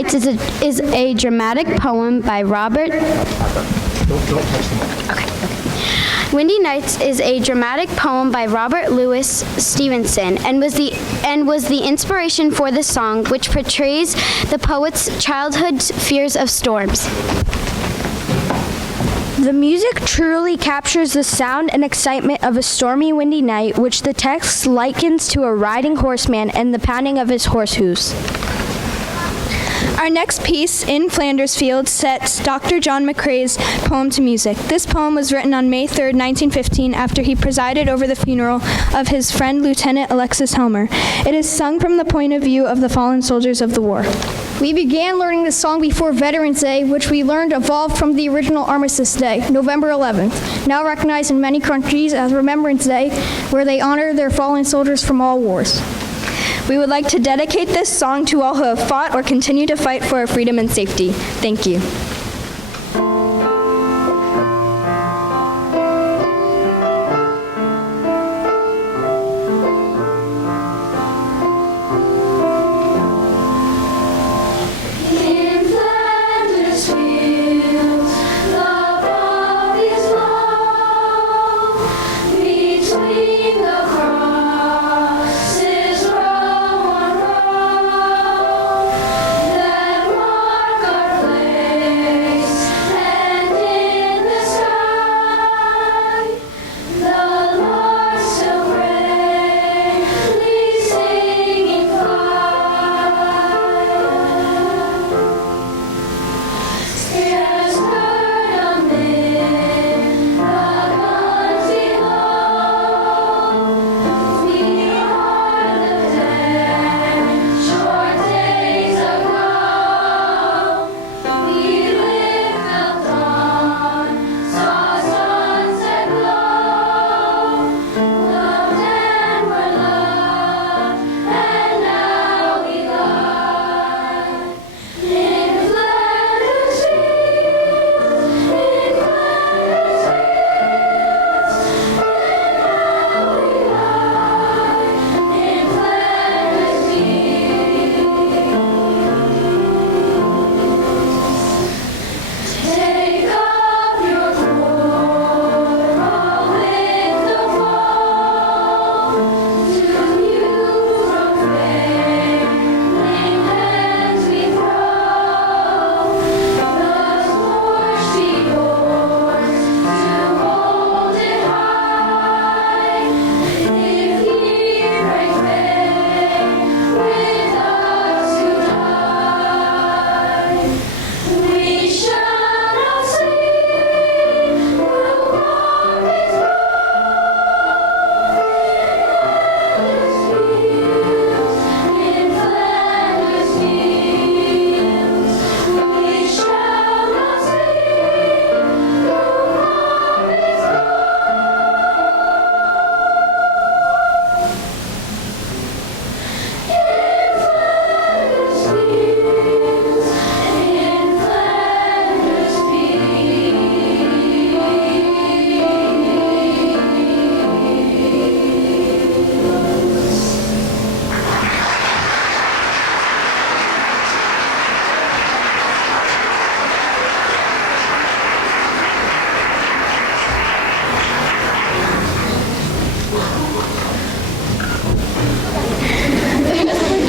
Nights is a dramatic poem by Robert. Don't touch the mic. Okay. Windy Nights is a dramatic poem by Robert Louis Stevenson and was the inspiration for the song, which portrays the poet's childhood fears of storms. The music truly captures the sound and excitement of a stormy, windy night, which the text likens to a riding horseman and the pounding of his horse hoofs. Our next piece, In Flanders Fields, sets Dr. John McCrae's poem to music. This poem was written on May 3, 1915, after he presided over the funeral of his friend Lieutenant Alexis Helmer. It is sung from the point of view of the fallen soldiers of the war. We began learning this song before Veterans Day, which we learned evolved from the original Armistice Day, November 11th, now recognized in many countries as Remembrance Day, where they honor their fallen soldiers from all wars. We would like to dedicate this song to all who have fought or continue to fight for our freedom and safety. Thank you.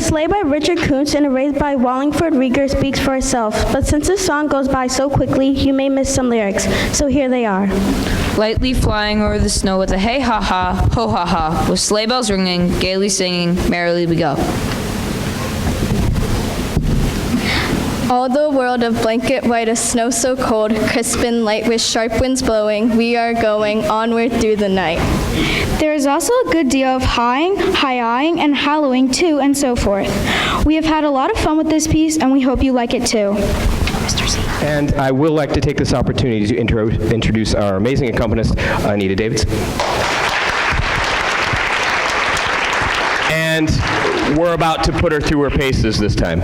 Sleigh by Richard Kuntz and arranged by Wallingford Rieger speaks for itself, but since this song goes by so quickly, you may miss some lyrics, so here they are. Lightly flying over the snow with a hey ha ha, ho ha ha, with sleigh bells ringing, gaily singing, merrily we go. All the world of blanket white, a snow so cold, crisp and light with sharp winds blowing, we are going onward through the night. There is also a good deal of high-eyeing, and hallowing too, and so forth. We have had a lot of fun with this piece, and we hope you like it too. Mr. C. And I will like to take this opportunity to introduce our amazing accompanist, Anita Davids. And we're about to put her through her paces this time.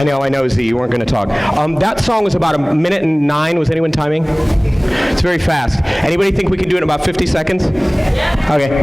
I know, Z, you weren't going to talk. That song was about 1:09. Was anyone timing? It's very fast. Anybody think we can do it in about 50 seconds? Yeah. Okay.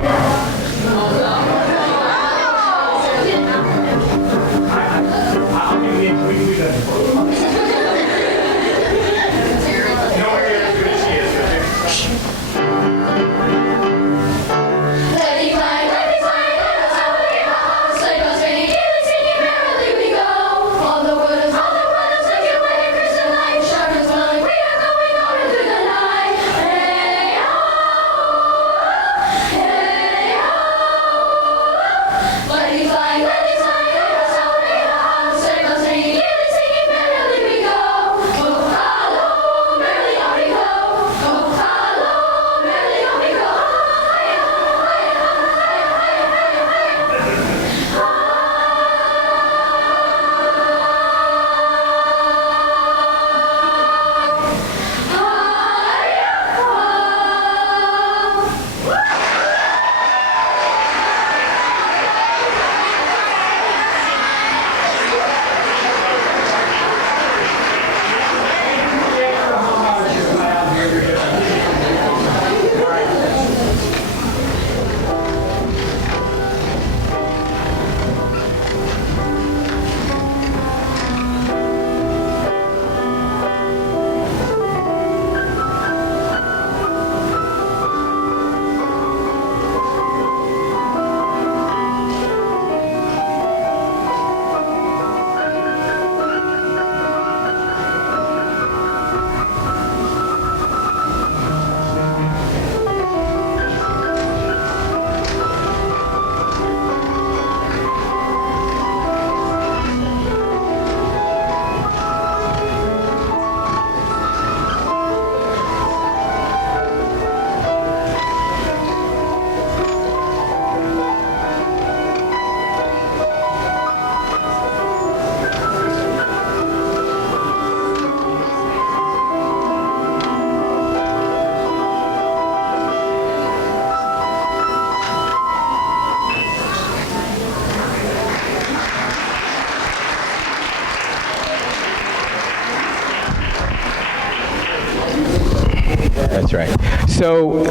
That's right. So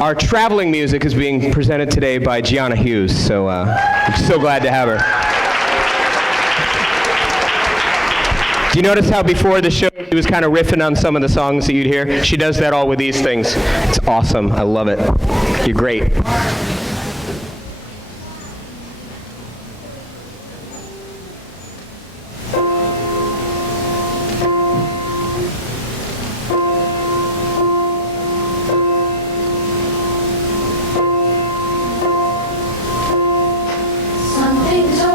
our traveling music is being presented today by Gianna Hughes, so I'm so glad to have her. Do you notice how before the show she was kind of riffing on some of the songs that you'd hear? She does that all with these things. It's awesome. I love it. You're great. Time to go.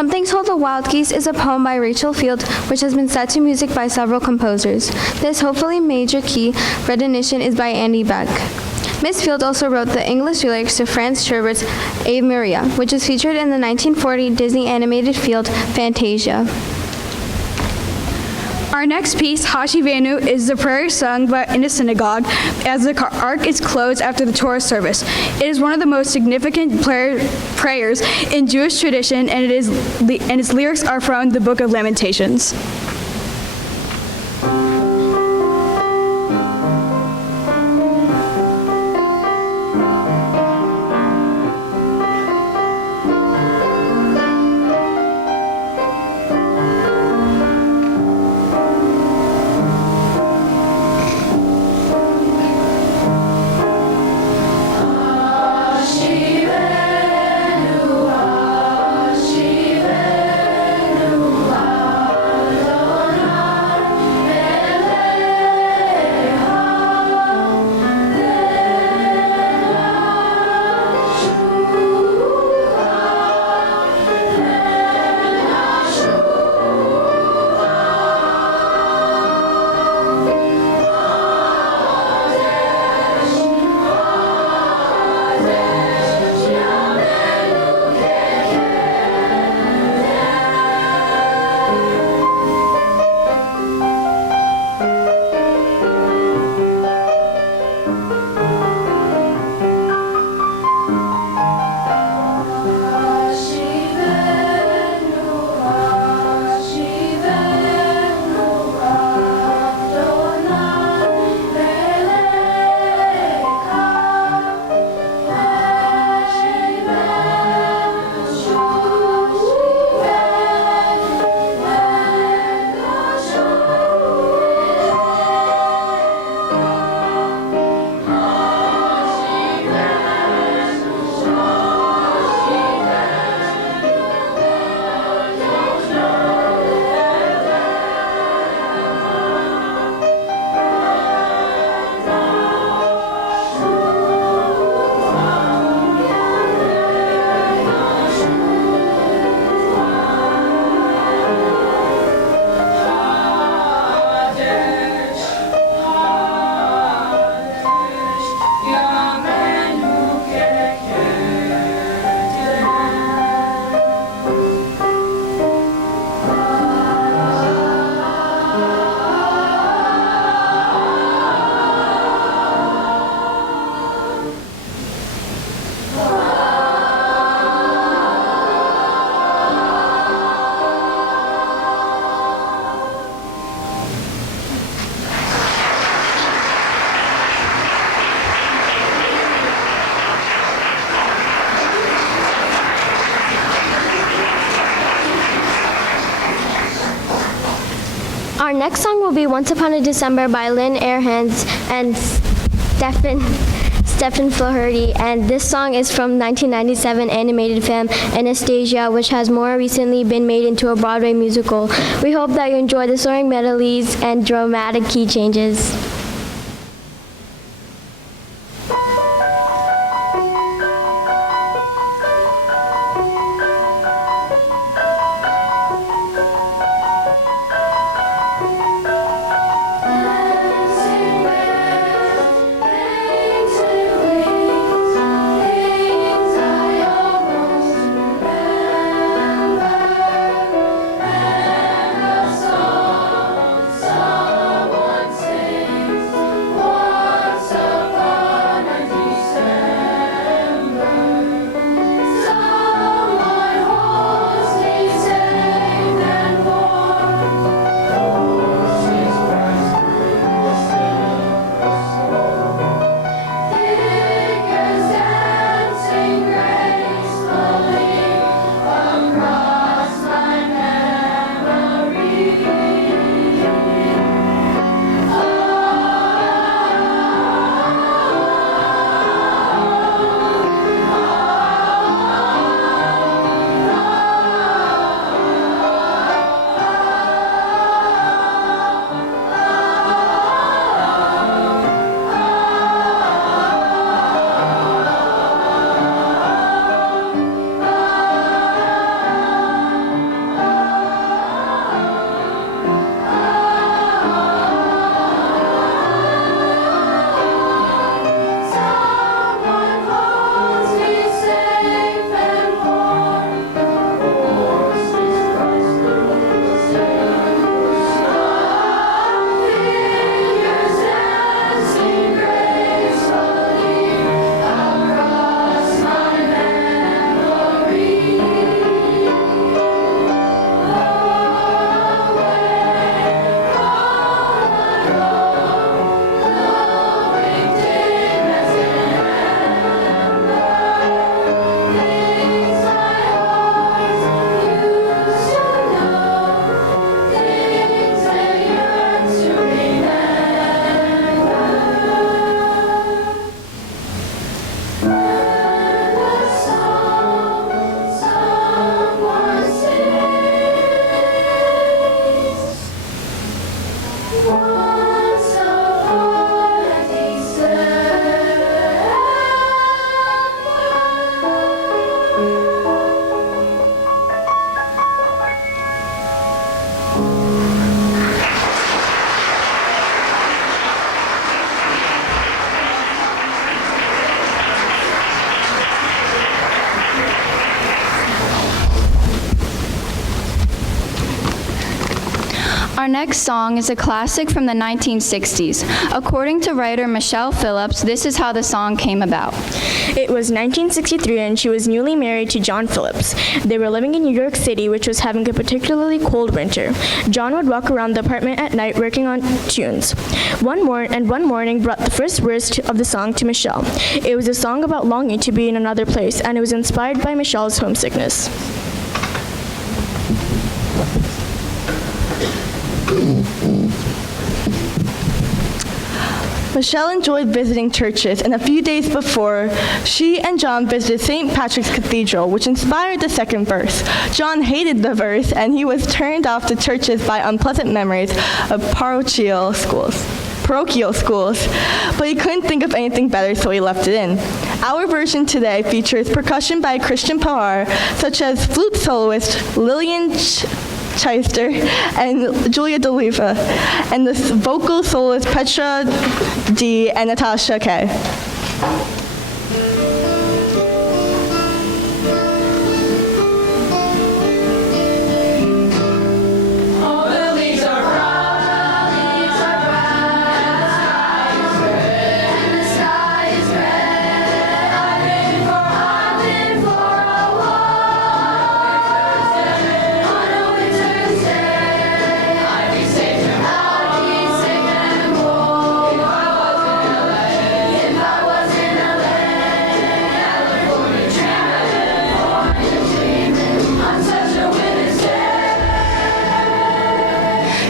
Something Told the Wild Geese is a poem by Rachel Field, which has been set to music by several composers. This hopefully major key rendition is by Andy Beck. Miss Field also wrote the English lyrics to Franz Schubert's Ave Maria, which is featured in the 1940 Disney animated film Fantasia. Our next piece, Hashivenu, is the prayer sung in a synagogue as the ark is closed after the Torah service. It is one of the most significant prayers in Jewish tradition, and its lyrics are from the Book of Lamentations. Our next song will be Once Upon a December by Lynn Airhands and Stephen Flaherty, and this song is from 1997 animated film Anastasia, which has more recently been made into a Broadway musical. We hope that you enjoy the soaring melodies and dramatic key changes. Someone sing. Our next song is a classic from the 1960s. According to writer Michelle Phillips, this is how the song came about. It was 1963 and she was newly married to John Phillips. They were living in New York City, which was having a particularly cold winter. John would walk around the apartment at night working on tunes. One morning brought the first verse of the song to Michelle. It was a song about longing to be in another place, and it was inspired by Michelle's homesickness. Michelle enjoyed visiting churches, and a few days before, she and John visited St. Patrick's Cathedral, which inspired the second verse. John hated the verse, and he was turned off to churches by unpleasant memories of parochial schools, but he couldn't think of anything better, so he left it in. Our version today features percussion by Christian power, such as flute soloist Lillian Chester and Julia DeLuva, and the vocal soloist Petra D. and Natasha K.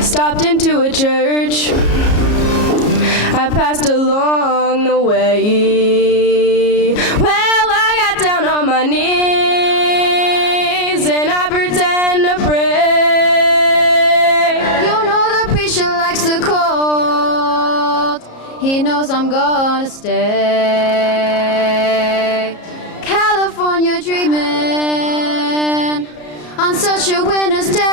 Stopped into a church I passed along the way. Well, I got down on my knees and I pretend to pray. You know the preacher likes the cold. He knows I'm gonna stay. California dreaming on such a winter's day.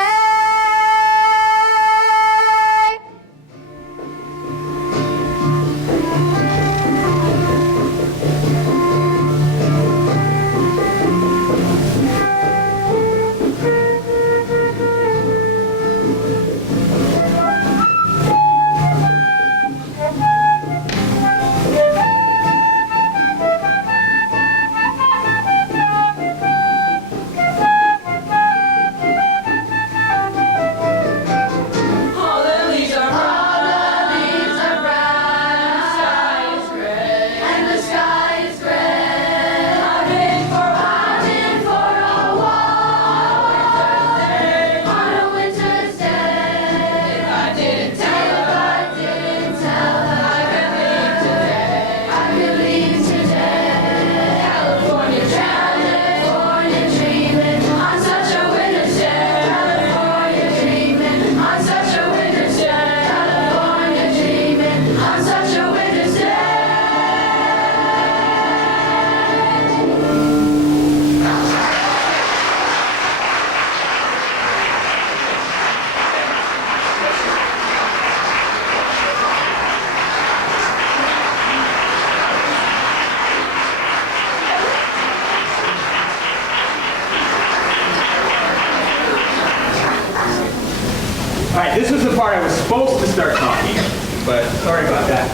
All right, this was the part I was supposed to start talking, but sorry about that.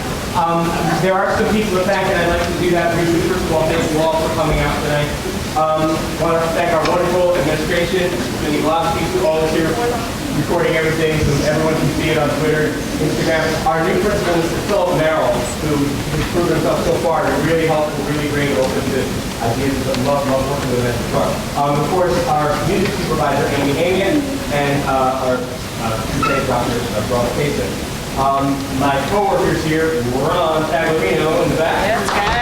There are some people in the back, and I'd like to do that briefly. First of all, thank you all for coming out tonight. I want to thank our wonderful administration, Jimmy Gillespie, who all is here recording everything so everyone can see it on Twitter, Instagram. Our new principal is Philip Merrill, who has proven himself so far to be really helpful, really great, open to ideas. Love working with him. Of course, our music supervisor, Amy Amian, and our Dr. Rob Cason. My co-workers here, Ron Tagliano in the back. Yes,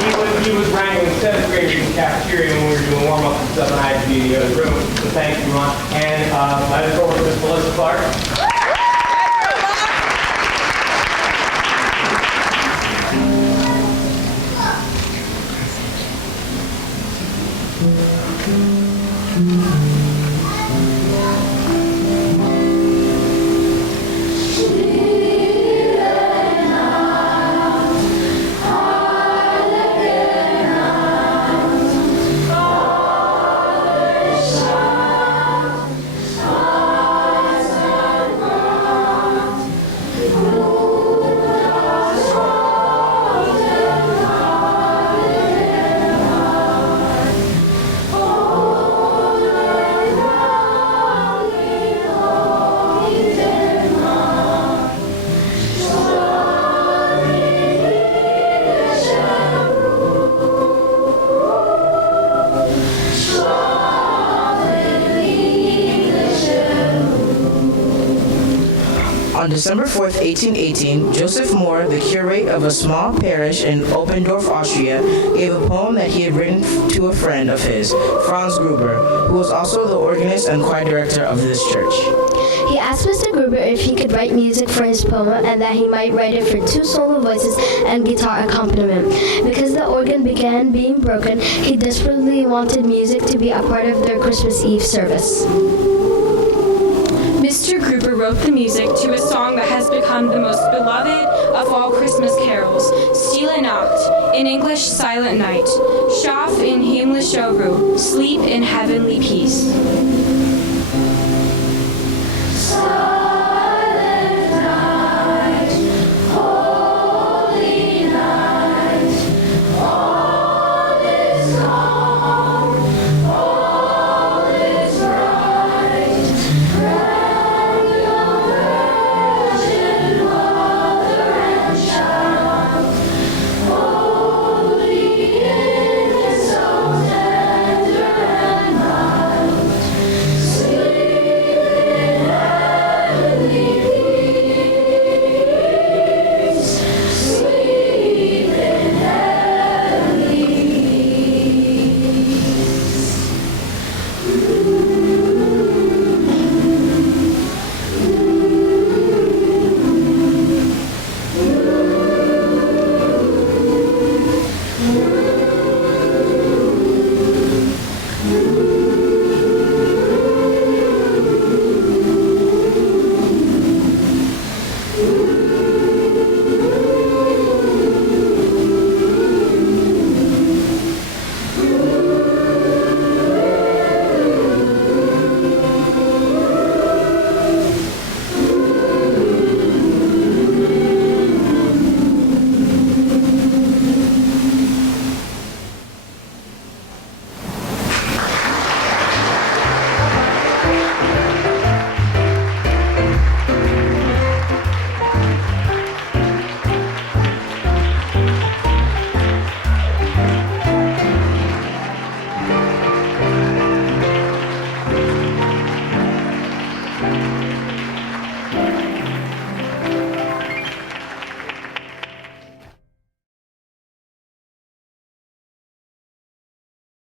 He he was wrangling 7th graders in the cafeteria when we were doing warm-up and stuff, and I had to be in the other room. So thank you, Ron. And I look forward to Miss Melissa Clark. On December 4th, 1818, Joseph Mohr, the curate of a small parish in Oppendorf, Austria, gave a poem that he had written to a friend of his, Franz Gruber, who was also the organist and choir director of this church. He asked Mr. Gruber if he could write music for his poem and that he might write it for 2 solo voices and guitar accompaniment. Because the organ began being broken, he desperately wanted music to be a part of their Christmas Eve service. Mr. Gruber wrote the music to a song that has become the most beloved of all Christmas carols, Stille Nacht, in English Silent Night, Schlaf in himmlischer Ruhe, Sleep in Heavenly Peace.